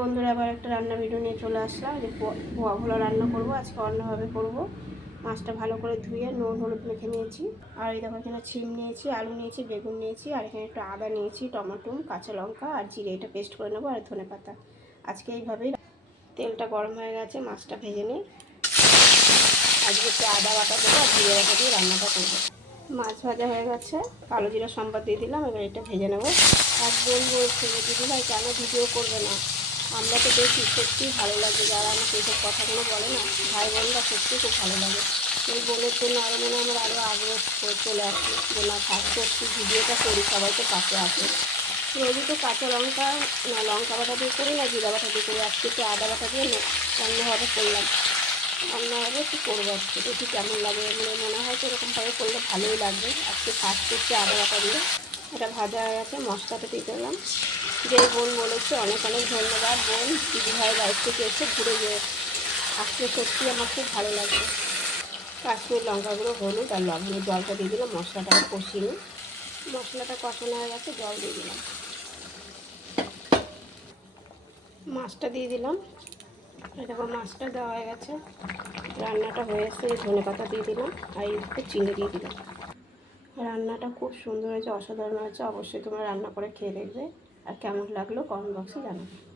বন্ধুরা আবার একটা রান্না ভিডিও নিয়ে চলে আসলাম যে পোয়া ভোলা রান্না করব, আজকে অন্যভাবে করব। মাছটা ভালো করে ধুয়ে নুন, হলুদ মেখে নিয়েছি। আর এই দেখো এখানে ছিম নিয়েছি, আলু নিয়েছি, বেগুন নিয়েছি, আর এখানে একটু আদা নিয়েছি, টমেটো, কাঁচা লঙ্কা, আর জিরে। এটা পেস্ট করে নেব আর ধনে পাতা। আজকে এইভাবেই তেলটা গরম হয়ে গেছে, মাছটা ভেজে নিই। আজকে একটু আদা বাটা দেবো আর জিরে বাটা দিয়ে রান্নাটা করব। মাছ ভাজা হয়ে গেছে, কালো জিরা সম্বাদ দিয়ে দিলাম, এবার এটা ভেজে নেব। আর বলব ছেলে দিদি ভাই কেন ভিডিও করবে না? আমরা তো দেখি, সত্যিই ভালো লাগে। যারা আমাকে এইসব কথাগুলো বলে না ভাই বোনরা সত্যিই খুব ভালো লাগে। এই বোনের জন্য আরও মনে আমার আরও আগ্রহ চলে আসে যে না, থাক, সত্যি ভিডিওটা করি, সবাই তো পাশে আসে রোজই তো কাঁচা লঙ্কা, না, লঙ্কা বাটা দিয়ে করি না, জিরা বাটা দিয়ে করি। আজকে একটু আদা বাটা দিয়ে না অন্যভাবে করলাম। অন্যভাবে একটু করব আজকে। দেখি কেমন লাগে। মানে মনে হয় তো এরকমভাবে করলে ভালোই লাগবে। আজকে ফার্স্ট করছি আদা বাটা দিয়ে। এটা ভাজা হয়ে গেছে, মশলাটা দিয়ে দিলাম। যে বোন বলেছে, অনেক অনেক ধন্যবাদ বোন, দিদি ভাই বাড়ি থেকে এসে ঘুরে গিয়ে আজকে সত্যি আমার খুব ভালো লাগবে কাশ্মীর লঙ্কাগুলো হলুদ আর লবণের জলটা দিয়ে দিলাম, মশলাটা কষিয়ে মশলাটা কষানো হয়ে গেছে, জল দিয়ে দিলাম। মাছটা দিয়ে দিলাম। দেখো, মাছটা দেওয়া হয়ে গেছে। রান্নাটা হয়েছে ধনে পাতা দিয়ে দিলাম, আর একটু চিনি দিয়ে দিলাম। রান্নাটা খুব সুন্দর হয়েছে, অসাধারণ হয়েছে। অবশ্যই তোমরা রান্না করে খেয়ে দেখবে। আর কেমন লাগল কমেন্ট বক্সে জানাবে।